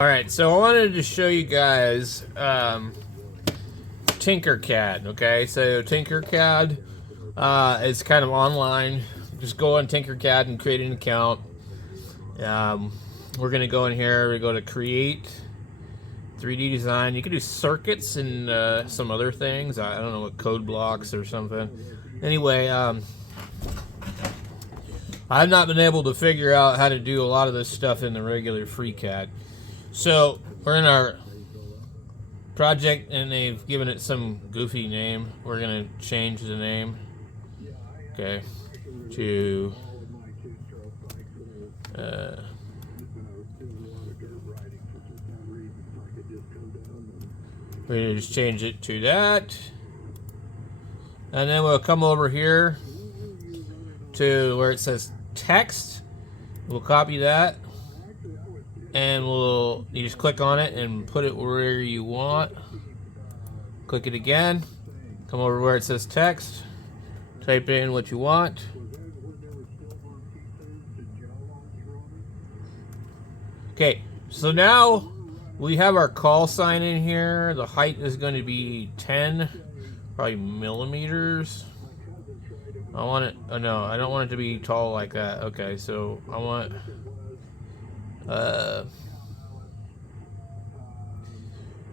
Alright, so I wanted to show you guys Tinkercad, okay? So Tinkercad is kind of online. Just go on Tinkercad and create an account. We're going to go in here, we go to create 3D design. You can do circuits and some other things. I don't know what, code blocks or something. Anyway, I've not been able to figure out how to do a lot of this stuff in the regular FreeCAD. So we're in our project and they've given it some goofy name. We're gonna change the name, okay, to we're gonna just change it to that, and then we'll come over here to where it says text. We'll copy that, and you just click on it and put it where you want. Click it again, come over where it says text, type in what you want. Okay, so now we have our call sign in here. The height is going to be 10 probably millimeters. I want it, oh no, I don't want it to be tall like that. Okay, so I want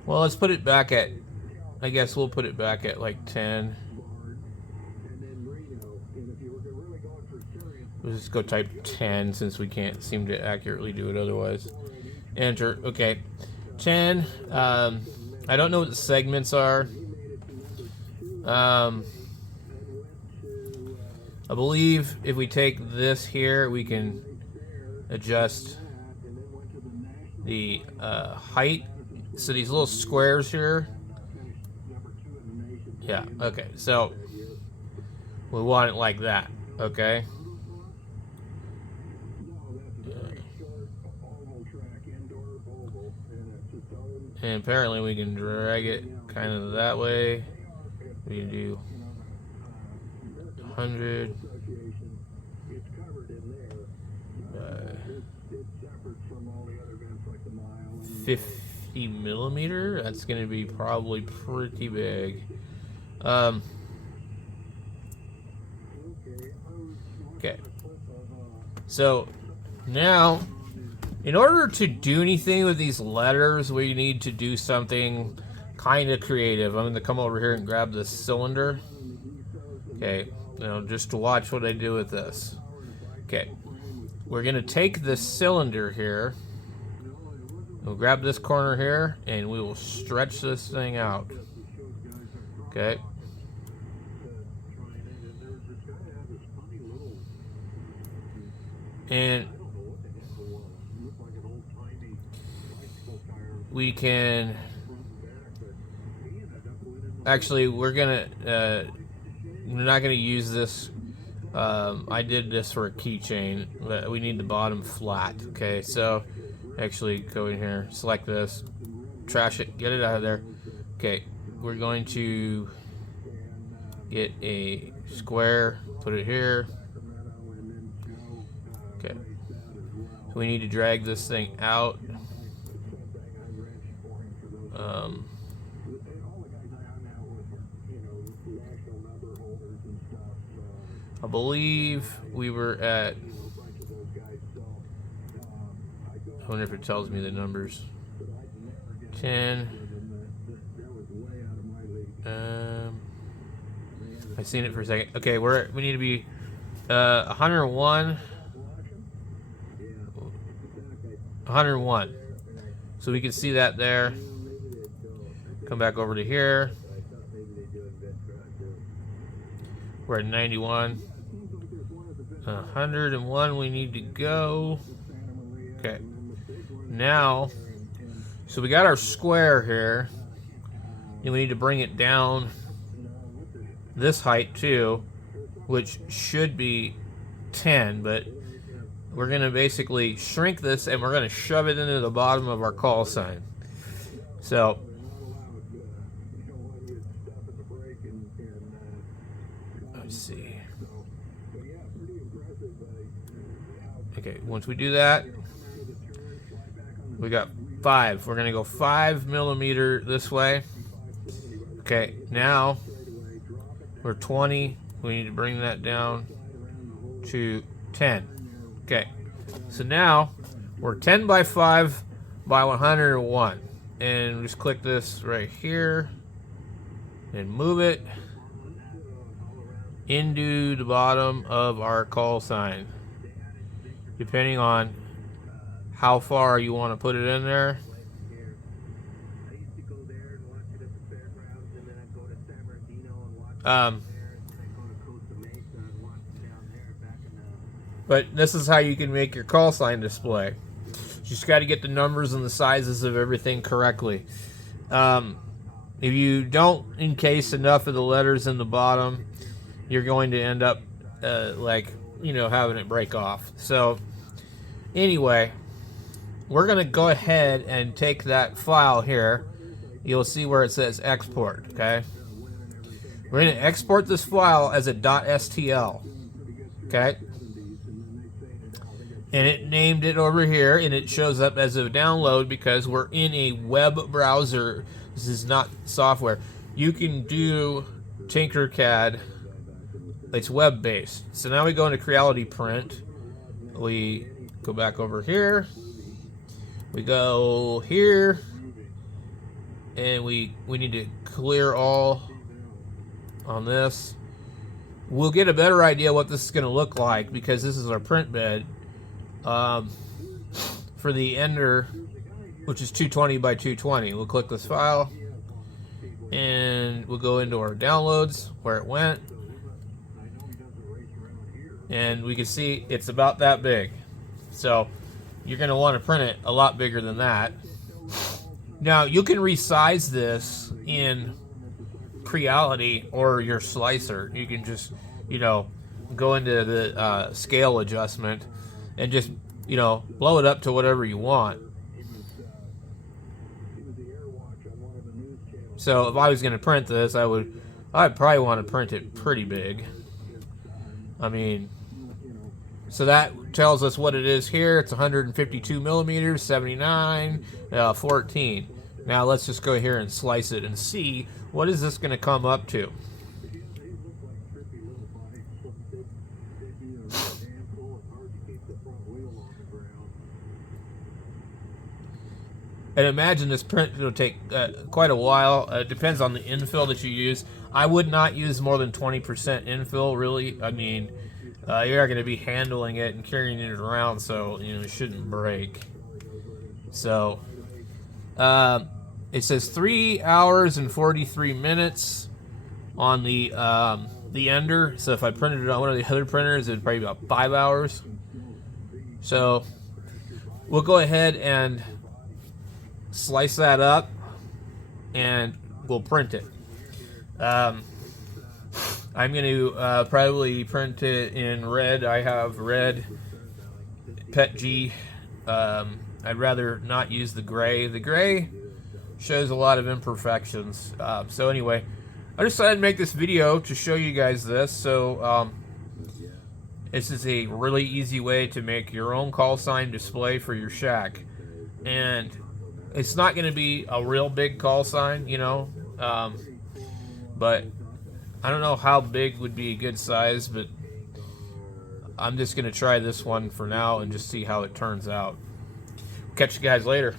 well, let's put it back at, I guess we'll put it back at like 10. Let's just go type 10 since we can't seem to accurately do it otherwise. Enter. Okay, 10. I don't know what the segments are. I believe if we take this here, we can adjust the height. So these little squares here. Yeah, okay, so we want it like that, okay? And apparently we can drag it kind of that way. We can do 100. 50 millimeter. That's going to be probably pretty big. Okay. So now, in order to do anything with these letters, we need to do something kind of creative. I'm going to come over here and grab this cylinder. Okay. Now, just to watch what I do with this. Okay. We're going to take this cylinder here. We'll grab this corner here and we will stretch this thing out. Okay. And we can actually, we're not gonna use this. I did this for a keychain, but we need the bottom flat. Okay, so actually go in here, select this, trash it, get it out of there. Okay, we're going to get a square, put it here. Okay, so we need to drag this thing out. I believe we were at, I wonder if it tells me the numbers. 10. I've seen it for a second. Okay, we need to be 101. 101. So we can see that there. Come back over to here. We're at 91. 101 we need to go. Okay. Now, so we got our square here. And we need to bring it down this height too, which should be 10, but we're going to basically shrink this and we're going to shove it into the bottom of our call sign. So let's see. Okay, once we do that, we got 5. We're going to go 5 millimeter this way. Okay, now we're 20. We need to bring that down to 10. Okay, so now we're 10 by 5 by 101. And just click this right here and move it into the bottom of our call sign, depending on how far you want to put it in there. But this is how you can make your call sign display. You just got to get the numbers and the sizes of everything correctly. If you don't encase enough of the letters in the bottom, you're going to end up having it break off. So anyway, we're going to go ahead and take that file here. You'll see where it says export, okay? We're going to export this file as a .stl, okay? And it named it over here, and it shows up as a download because we're in a web browser. This is not software. You can do Tinkercad. It's web-based. So now we go into Creality Print. We go back over here. We go here. And we need to clear all on this. We'll get a better idea what this is going to look like because this is our print bed. For the Ender, which is 220 by 220. We'll click this file and we'll go into our downloads where it went, and we can see it's about that big. So you're going to want to print it a lot bigger than that. Now you can resize this in Creality or your slicer. You can just go into the scale adjustment and just, blow it up to whatever you want. So if I was going to print this, I'd probably want to print it pretty big. I mean, so that tells us what it is here. It's 152 millimeters, 79, 14. Now let's just go here and slice it and see what is this going to come up to. And imagine this print will take quite a while. It depends on the infill that you use. I would not use more than 20% infill, really. I mean, you're going to be handling it and carrying it around, so it shouldn't break. So it says 3 hours and 43 minutes on the Ender. So if I printed it on one of the other printers, it'd probably be about 5 hours. So we'll go ahead and slice that up and we'll print it. I'm going to probably print it in red. I have red PETG. I'd rather not use the gray. The gray shows a lot of imperfections. So anyway, I decided to make this video to show you guys this. So this is a really easy way to make your own call sign display for your shack. And it's not going to be a real big call sign, but I don't know how big would be a good size, but I'm just going to try this one for now and just see how it turns out. Catch you guys later.